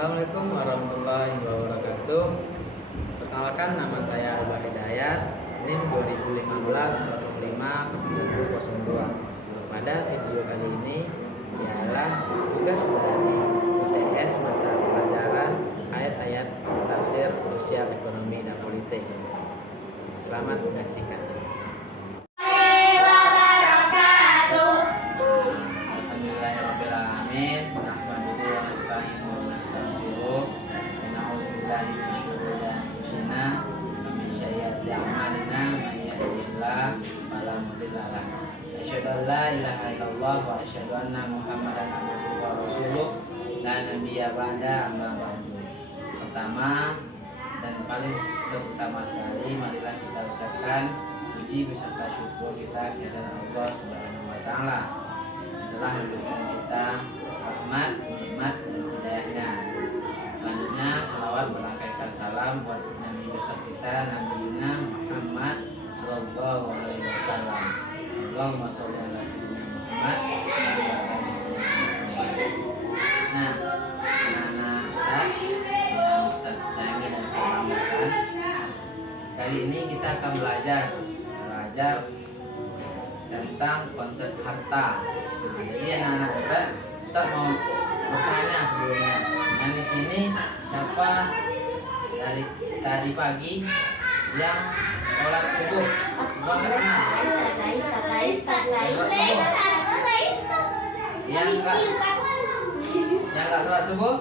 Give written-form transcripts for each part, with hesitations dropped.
Assalamualaikum warahmatullahi wabarakatuh. Perkenalkan, nama saya Alba Hidayat, NIM 2015-05-0702. Pada video kali ini ialah tugas dari UTS mata pelajaran ayat-ayat tafsir sosial, ekonomi, dan politik. Selamat menyaksikan. Asyhadu an la ilaha illallah wa asyhadu anna Muhammadan abduhu wa rasuluh la nabiyya ba'da amma ba'du. Pertama dan paling terutama sekali, marilah kita ucapkan puji beserta syukur kita kepada Allah Subhanahu wa taala telah memberikan kita rahmat, nikmat dan hidayahnya. Selanjutnya salawat berangkaikan salam buat Nabi besar kita, Nabi Muhammad sallallahu alaihi wasallam. Allahumma sholli ala sayyidina Muhammad. Nah, anak-anak Ustaz yang Ustaz sayangi dan saya banggakan, kali ini kita akan belajar tentang konsep harta. Nah, jadi anak-anak Ustaz mau bertanya sebelumnya. Yang di sini siapa dari tadi pagi yang sholat subuh? Yang enggak sholat subuh?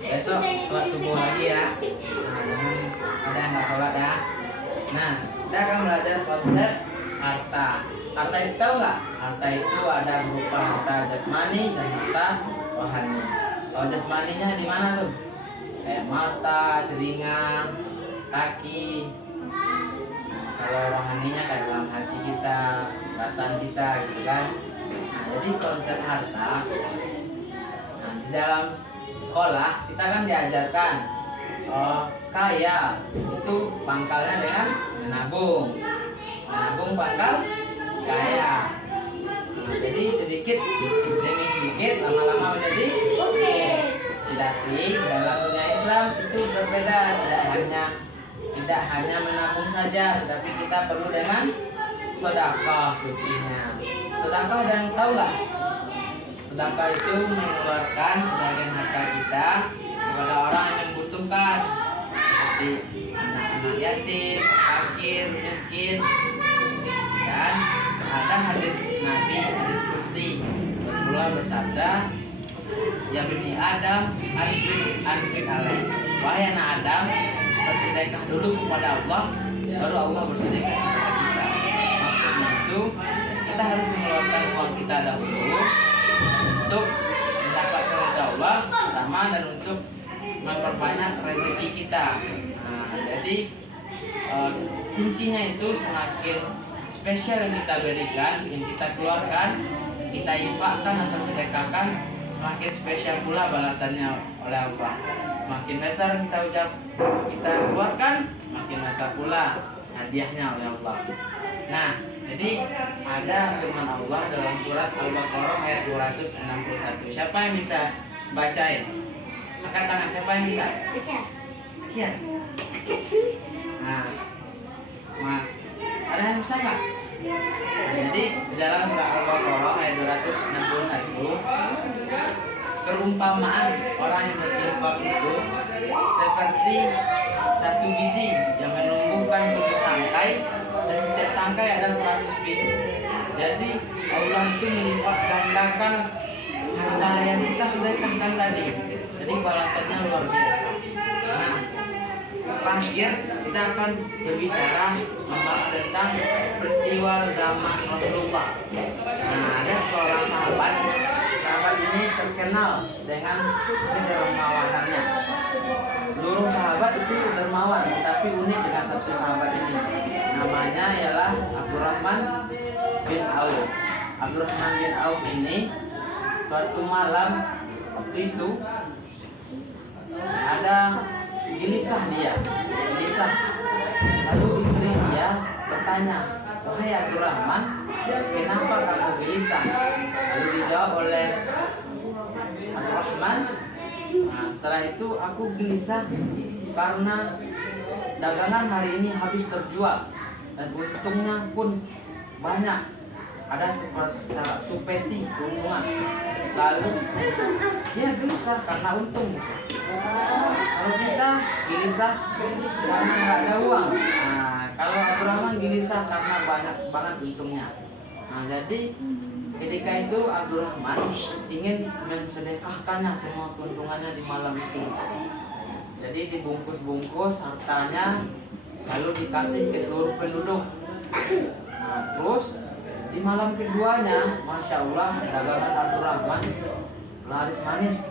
Besok sholat subuh lagi ya. Ada yang enggak sholat ya. Nah, kita akan belajar konsep harta. Harta itu tahu nggak? Harta itu ada berupa harta jasmani dan harta rohani. Kalau jasmaninya di mana tuh? Kayak mata, telinga, kaki. Kalau rohaninya kayak dalam hati kita, perasaan kita, gitu kan. Nah, jadi konsep harta, nah, di dalam sekolah kita kan diajarkan kaya itu pangkalnya dengan menabung. Menabung pangkal kaya. Nah, jadi sedikit demi sedikit lama-lama menjadi oke. Tapi dalam dunia Islam itu berbeda, tidak hanya menabung saja, tetapi kita perlu dengan sedekah kuncinya. Sedekah, dan tahu nggak? Sedekah itu mengeluarkan sebagian harta kita kepada orang yang membutuhkan, seperti anak-anak yatim, fakir, miskin. Dan ada hadis Nabi, hadis kursi, Rasulullah bersabda, ya bani Adam, anfik alaih. Wahai anak Adam, bersedekah dulu kepada Allah, baru Allah bersedekah kepada kita. Maksudnya itu, kita harus mengeluarkan uang kita dahulu untuk mendapatkan ridha Allah pertama, dan untuk memperbanyak rezeki kita. Nah, jadi kuncinya itu semakin spesial yang kita berikan, yang kita keluarkan, kita infakkan atau sedekahkan, semakin spesial pula balasannya oleh Allah. Makin besar kita keluarkan, makin besar pula hadiahnya oleh Allah. Nah, jadi ada firman Allah dalam surat Al-Baqarah ayat 261. Siapa yang bisa bacain? Angkat tangan, siapa yang bisa? Kian. Nah, ada yang bisa nggak? Nah, jadi dalam surat Al-Baqarah ayat 261, perumpamaan orang yang berinfak itu seperti satu biji yang menumbuhkan 7 tangkai, dan setiap tangkai ada 100 biji. Jadi Allah itu melipat gandakan harta yang kita sedekahkan tadi. Jadi balasannya luar biasa. Nah, terakhir kita akan berbicara membahas tentang peristiwa zaman Rasulullah. Nah, ada seorang sahabat ini terkenal dengan kedermawanannya. Seluruh sahabat itu dermawan, tapi unik dengan satu sahabat ini. Namanya ialah Abdurrahman bin Auf. Abdurrahman bin Auf ini suatu malam waktu itu ada gelisah dia. Lalu istri dia bertanya, wahai Abdurrahman, kenapa kamu gelisah? Lalu dijawab oleh Abdurrahman Rahman. Nah, setelah itu aku gelisah karena dagangan hari ini habis terjual dan untungnya pun banyak. Ada seperti 1 peti keuntungan. Lalu dia gelisah karena untung. Kalau kita gelisah karena nggak ada uang. Nah, kalau Abdurrahman gelisah karena banyak banget untungnya. Nah, jadi ketika itu Abdurrahman ingin mensedekahkannya semua keuntungannya di malam itu. Jadi dibungkus-bungkus hartanya lalu dikasih ke seluruh penduduk. Nah, terus di malam keduanya, Masya Allah, dagangan Abdurrahman laris manis.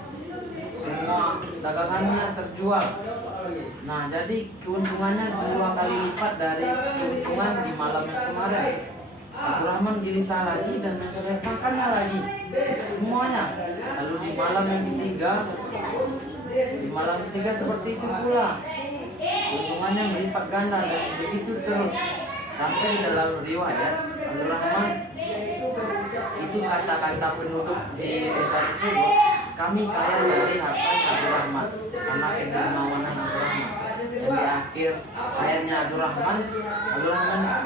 Semua dagangannya terjual. Nah, jadi keuntungannya 2 kali lipat dari keuntungan di malam yang kemarin. Abdurrahman gelisah lagi dan mensedekahkannya lagi semuanya. Lalu di malam yang ketiga seperti itu pula. Keuntungannya berlipat ganda dan begitu terus. Sampai dalam riwayat Abdurrahman itu kata-kata penduduk di desa tersebut, kami kaya dari harta Abdurrahman karena kedermawanan Abdurrahman. Dan di akhir hayatnya Abdurrahman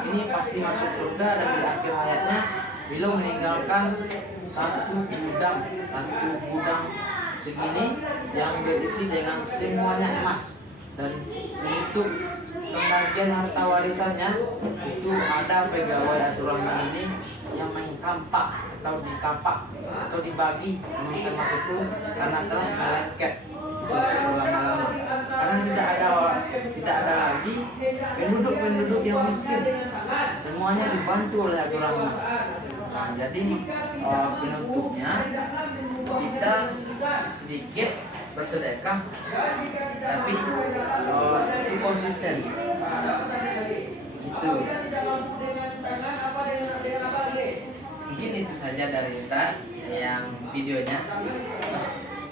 ini pasti masuk surga, dan di akhir hayatnya beliau meninggalkan satu gudang segini yang berisi dengan semuanya emas. Dan untuk pembagian harta warisannya itu ada pegawai Abdurrahman ini yang mengkampak atau dikapak atau dibagi emas itu karena telah melengket lama-lama, karena tidak ada lagi penduduk yang miskin, semuanya dibantu oleh Abdurrahman. Nah, jadi penutupnya kita sedikit bersedekah tapi itu konsisten. Itu mungkin itu saja dari Ustaz yang videonya.